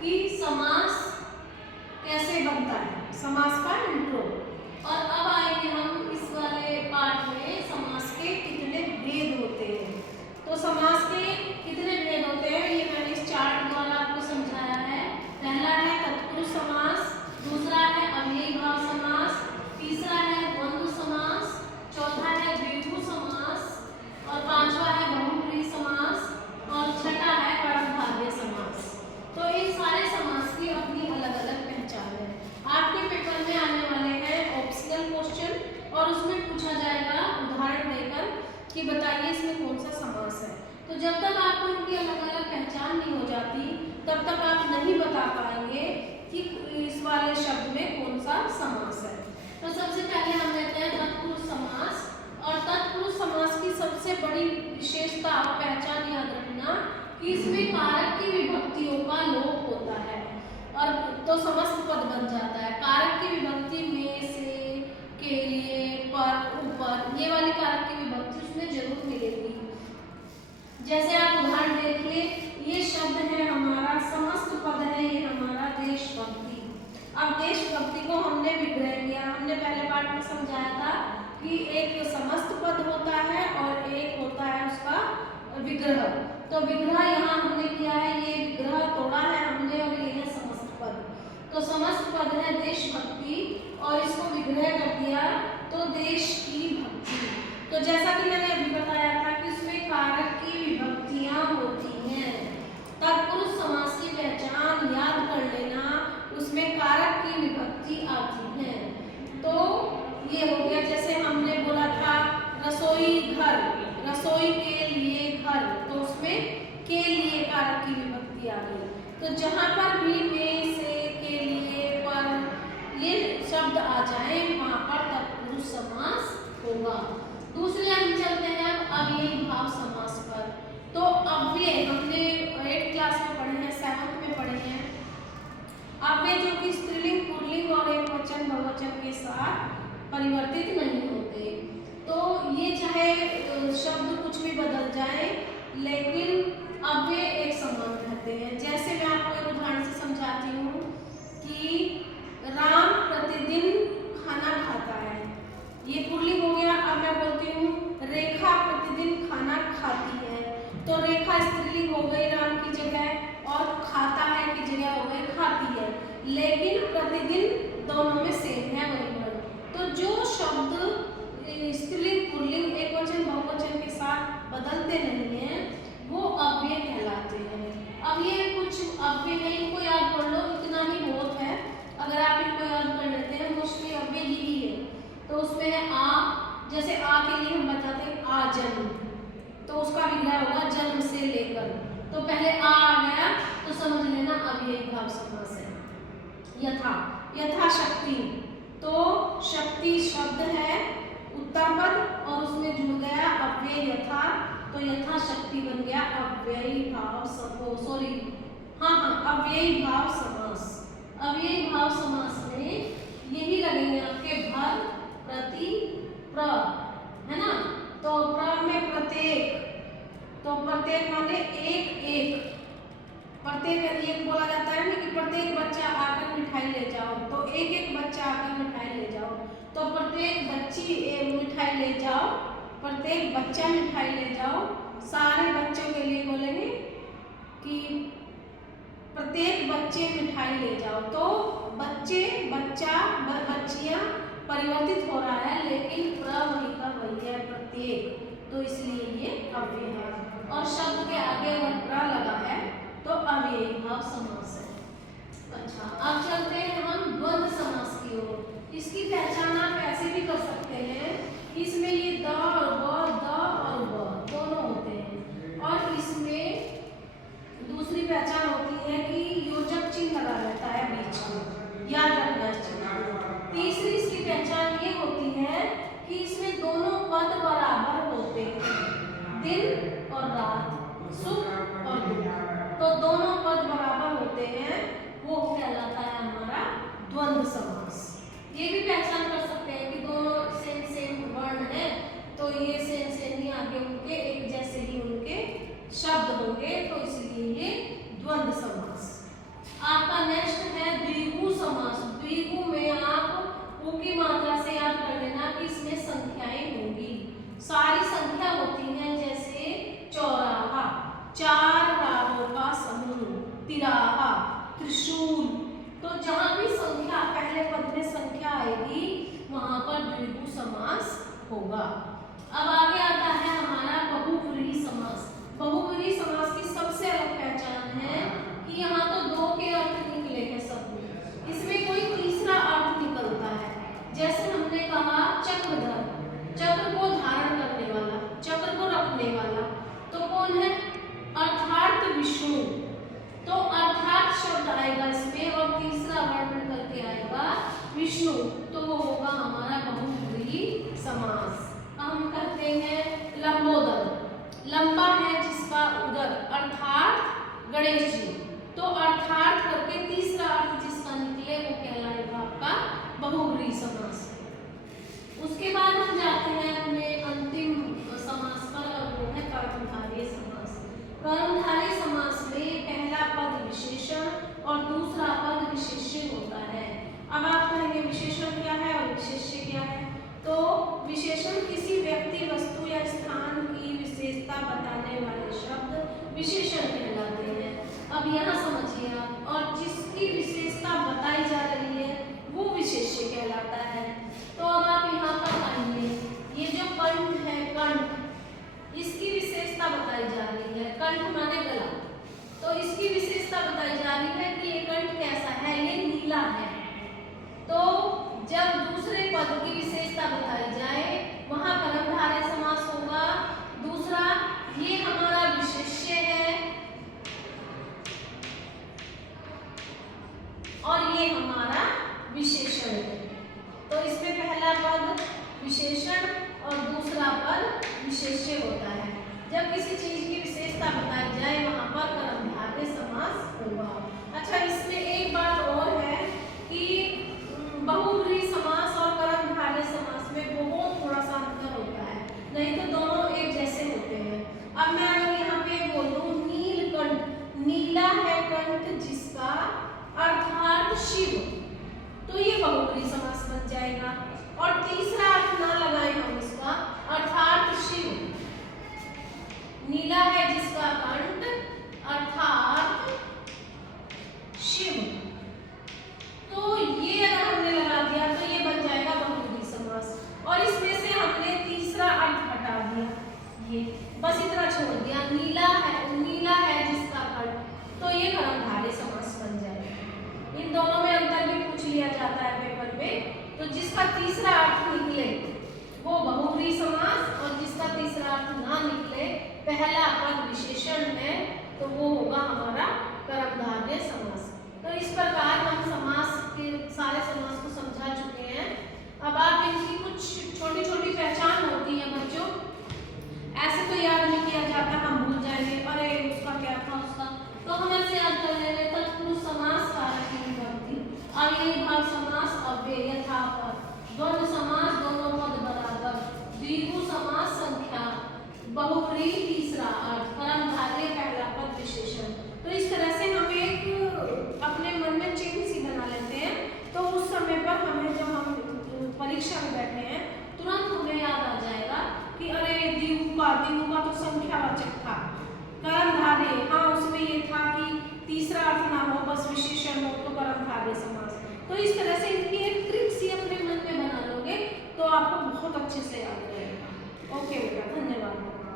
कि समास कैसे बनता है, समास का इंट्रो। और अब आएंगे हम इस वाले पार्ट में समास के कितने भेद होते हैं। तो समास के कितने भेद होते हैं ये मैंने इस चार्ट द्वारा आपको समझाया है। पहला है तत्पुरुष समास, दूसरा है अव्ययी भाव समास, तीसरा है द्वंद्व समास, चौथा है द्विगु समास, और पांचवा है बहुव्रीहि समास, और छठा है परसभाव्य समास। तो इन सारे समास की अपनी अलग अलग पहचान है। आपके पेपर में आने वाले हैं ऑप्शनल क्वेश्चन और उसमें पूछा जाएगा उदाहरण देकर कि बताइए इसमें कौन सा समास है। तो जब तक आपको इनकी अलग अलग पहचान नहीं हो जाती तब तक आप नहीं बता पाएंगे कि इस वाले शब्द में कौन सा समास है। तो सबसे पहले हम लेते हैं तत्पुरुष समास। और तत्पुरुष समास की सबसे बड़ी विशेषता और पहचान याद रखना कि इसमें कारक की विभक्तियों का लोप होता है और तो समस्त पद बन जाता है। कारक की विभक्ति में, से, के लिए, पर, ऊपर, ये वाली कारक की विभक्ति उसमें जरूर मिलेगी। जैसे आप उदाहरण देखिए, ये शब्द है हमारा, समस्त पद है ये हमारा देशभक्ति। अब देशभक्ति को हमने विग्रह किया। हमने पहले पाठ में समझाया था कि एक समस्त पद होता है और एक होता है उसका विग्रह। तो विग्रह यहाँ हमने किया है, ये विग्रह तोड़ा है हमने और ये है समस्त पद। तो समस्त पद है देशभक्ति और इसको विग्रह कर दिया तो देश की भक्ति। तो जैसा कि मैंने अभी बताया था कि इसमें कारक की विभक्तियां होती हैं। तत्पुरुष समास की पहचान याद कर लेना, उसमें कारक की विभक्ति आती है। तो ये हो गया, जैसे हमने बोला था रसोई घर, रसोई के लिए घर, तो उसमें के लिए कारक की विभक्ति आ गई। तो जहां पर भी में, से, के लिए, पर ये शब्द आ जाए वहां पर तत्पुरुष समास होगा। दूसरे हम चलते हैं अव्ययी भाव समास पर। तो अव्यय हमने 8th क्लास में पढ़े हैं, 7th में पढ़े हैं। अव्यय जो कि स्त्रीलिंग, पुल्लिंग और एकवचन बहुवचन के साथ परिवर्तित नहीं होते। तो ये चाहे शब्द कुछ भी बदल जाए लेकिन अव्यय एक समान रहते हैं। जैसे मैं आपको एक उदाहरण से समझाती हूँ कि राम प्रतिदिन खाना खाता है, ये पुल्लिंग हो गया। अब मैं बोलती हूँ रेखा प्रतिदिन खाना खाती है, तो रेखा स्त्रीलिंग हो गई राम की जगह और खाता है की जगह हो गई खाती है, लेकिन प्रतिदिन दोनों में सेम है वही वर्ड। तो जो शब्द स्त्रीलिंग, पुल्लिंग, एकवचन, बहुवचन के साथ बदलते नहीं हैं वो अव्यय कहलाते हैं। अब ये कुछ अव्यय है, इनको याद कर लो, इतना ही बहुत है। अगर आप इनको याद कर लेते हैं, मोस्टली अव्यय ही है। तो उसमें है आ, जैसे आ के लिए हम बताते हैं आ जन्म, तो उसका विग्रह होगा जन्म से लेकर। तो पहले आ गया तो समझ लेना अव्ययी भाव समास है। यथा, यथाशक्ति, तो शक्ति शब्द है उत्तरपद और उसमें जुड़ गया अव्यय यथा, तो यथाशक्ति बन गया अव्ययी भाव अव्ययी भाव समास। अव्ययी भाव समास में यही लगेंगे आपके भर, प्रति, प्र, है ना। तो प्र में प्रत्येक, तो प्रत्येक माने एक एक, प्रत्येक एक बोला जाता है ना कि प्रत्येक बच्चा आकर मिठाई ले जाओ, तो एक एक बच्चा आकर मिठाई ले जाओ। तो प्रत्येक बच्ची मिठाई ले जाओ, प्रत्येक बच्चा मिठाई ले जाओ, सारे बच्चों के लिए बोलेंगे कि प्रत्येक बच्चे मिठाई ले जाओ। तो बच्चे, बच्चा, बच्चियां परिवर्तित हो रहा है लेकिन प्र वही का वही है प्रत्येक, तो इसलिए ये अव्यय है। और शब्द के आगे अगर प्र लगा है तो अव्ययी भाव समास है। अच्छा, अब चलते हैं हम द्वंद्व समास की ओर। इसकी पहचान आप ऐसे भी कर सकते हैं, इसमें ये द और ब दोनों होते हैं और इसमें दूसरी पहचान होती है कि योजक चिन्ह लगा रहता है बीच में, याद रखना इस चिन्ह को। तीसरी इसकी पहचान ये होती है कि इसमें दोनों पद बराबर होते हैं, दिन और रात, सुख और दुख, तो दोनों पद बराबर होते हैं, वो कहलाता है हमारा द्वंद्व समास। ये भी पहचान कर सकते हैं कि दोनों सेम वर्ण है, तो ये सेम ही आगे उनके एक जैसे ही उनके शब्द होंगे, तो इसलिए ये द्वंद्व समास। आपका नेक्स्ट है द्विगु समास। द्विगु में आप उ की मात्रा से याद कर लेना कि इसमें संख्याएं होंगी, सारी संख्या होती हैं, जैसे चौराहा, चार राहों का समूह, तिराहा, त्रिशूल। तो जहां भी संख्या पहले पद में संख्या आएगी वहां पर द्विगु समास होगा। अब आगे आता है हमारा बहुव्रीहि समास। बहुव्रीहि समास की सबसे अलग पहचान है कि यहाँ तो दो के अर्थ निकले हैं सब में, इसमें कोई तीसरा अर्थ निकलता है। जैसे हमने कहा चक्रधर, चक्र को धारण करने वाला, चक्र को रखने वाला, तो कौन है? अर्थात विष्णु। तो अर्थात शब्द आएगा इसमें और तीसरा वर्ण निकल के आएगा विष्णु, तो वो होगा हमारा बहुव्रीहि समास। हम कहते हैं लंबोदर, लंबा है जिसका उदर, अर्थात गणेश जी। तो अर्थात करके तीसरा अर्थ जिसका निकले वो कहलाएगा आपका बहुव्रीहि समास। उसके बाद हम जाते हैं अपने अंतिम समास पर और वो है कर्मधारय समास। कर्मधारय समास में पहला पद विशेषण और दूसरा पद विशेष्य होता है। अब आप कहेंगे विशेषण क्या है और विशेष्य क्या है? तो विशेषण किसी व्यक्ति, वस्तु या स्थान की विशेषता बताने वाले शब्द विशेषण कहलाते हैं। अब यहाँ समझिए आप, और जिसकी विशेषता बताई जा रही है वो विशेष्य कहलाता है। तो अब आप यहाँ पर आइए, ये जो कंठ है, कंठ, इसकी विशेषता बताई जा रही है। कंठ माने गला, तो इसकी विशेषता बताई जा रही है कि ये कंठ कैसा है, ये नीला है। तो जब दूसरे पद की विशेषता बताई जाए वहां कर्मधारय समास होगा। दूसरा, ये हमारा विशेष्य है और ये हमारा विशेषण है। तो इसमें पहला पद विशेषण और दूसरा पद विशेष्य होता है। जब किसी चीज की विशेषता बताई जाए वहां पर कर्मधारय समास होगा। अच्छा, इसमें एक बात और है कि बहुव्रीहि समास और कर्मधारय समास में बहुत थोड़ा सा अंतर होता है, नहीं तो दोनों एक जैसे होते हैं। अब मैं अगर यहाँ पे बोलूं नीलकंठ, नीला है कंठ जिसका, अर्थात शिव, तो ये बहुव्रीहि समास बन जाएगा। और तीसरा अर्थ ना लगाए हम इसका, अर्थात शिव, नीला है जिसका कंठ, अर्थात शिव, तो ये अगर हमने लगा दिया तो ये बन जाएगा बहुव्रीहि समास। और इसमें से हमने तीसरा अर्थ हटा दिया, ये बस इतना छोड़ दिया, नीला है जिसका कंठ, तो ये कर्मधारय समास बन जाएगा। इन दोनों में अंतर भी पूछ लिया जाता है पेपर में। तो जिसका तीसरा अर्थ निकले वो बहुव्रीहि समास और जिसका तीसरा अर्थ ना निकले, पहला पद विशेषण है, तो वो होगा हमारा कर्मधारय समास। तो इस प्रकार हम समास के सारे समास को समझा चुके हैं। अब आप इनकी कुछ छोटी छोटी पहचान होती है बच्चों, ऐसे तो याद नहीं किया जाता, हम भूल जाएंगे, अरे उसका क्या था उसका, तो हम ऐसे याद कर ले रहे तत्पुरुष समास, कारक की विभक्ति, अव्ययीभाव समास, अव्यय यथापद, द्वंद्व समास दोनों पद बराबर, द्विगु समास संख्या, बहुव्रीहि तीसरा अर्थ, कर्मधारय पहला पद विशेषण। तो इस तरह से हम एक अपने मन में चिन्ह सी बना लेते हैं, तो उस समय पर हमें जब हम परीक्षा में बैठे हैं तुरंत हमें याद आ जाएगा कि अरे द्विगु का तो संख्यावाचक था, कर्मधारय, हाँ उसमें ये था कि तीसरा अर्थ ना हो बस विशेषण हो तो कर्मधारय समास। तो इस तरह से इनकी एक ट्रिक सी अपने मन में बना लोगे तो आपको बहुत अच्छे से याद रहेगा। ओके बेटा, धन्यवाद।